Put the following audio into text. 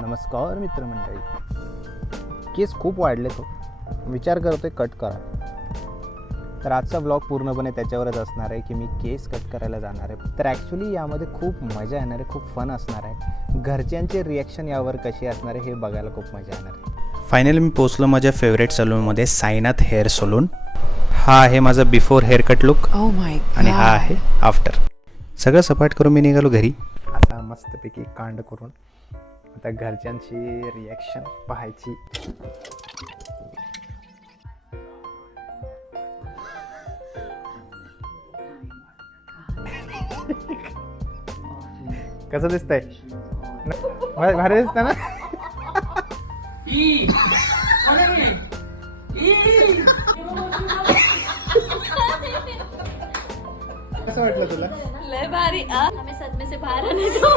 नमस्कार मित्रमंडळी. केस खूप वाढले तो विचार करतोय कट करा. तर आजचा ब्लॉग पूर्णपणे त्याच्यावरच असणार आहे की मी केस कट करायला जाणार आहे. तर ॲक्च्युली यामध्ये खूप मजा येणार आहे, खूप फन असणार आहे. घरच्यांचे रिॲक्शन यावर कशी असणार आहे हे बघायला खूप मजा येणार आहे. फायनली मी पोचलो माझ्या फेवरेट सलूनमध्ये, साईनाथ हेअर सलून. हा आहे माझा बिफोर हेअर कट लुक आणि हा आहे आफ्टर. सगळं सपाट करून मी निघालो घरी. आता मस्तपैकी कांड करून आता घरच्यांची रिॲक्शन पाहायची. कसं दिसतंय? भारी दिसतं ना? कसं वाटलं तुला? लय भारी. हमें सदमे से बाहर आने दो.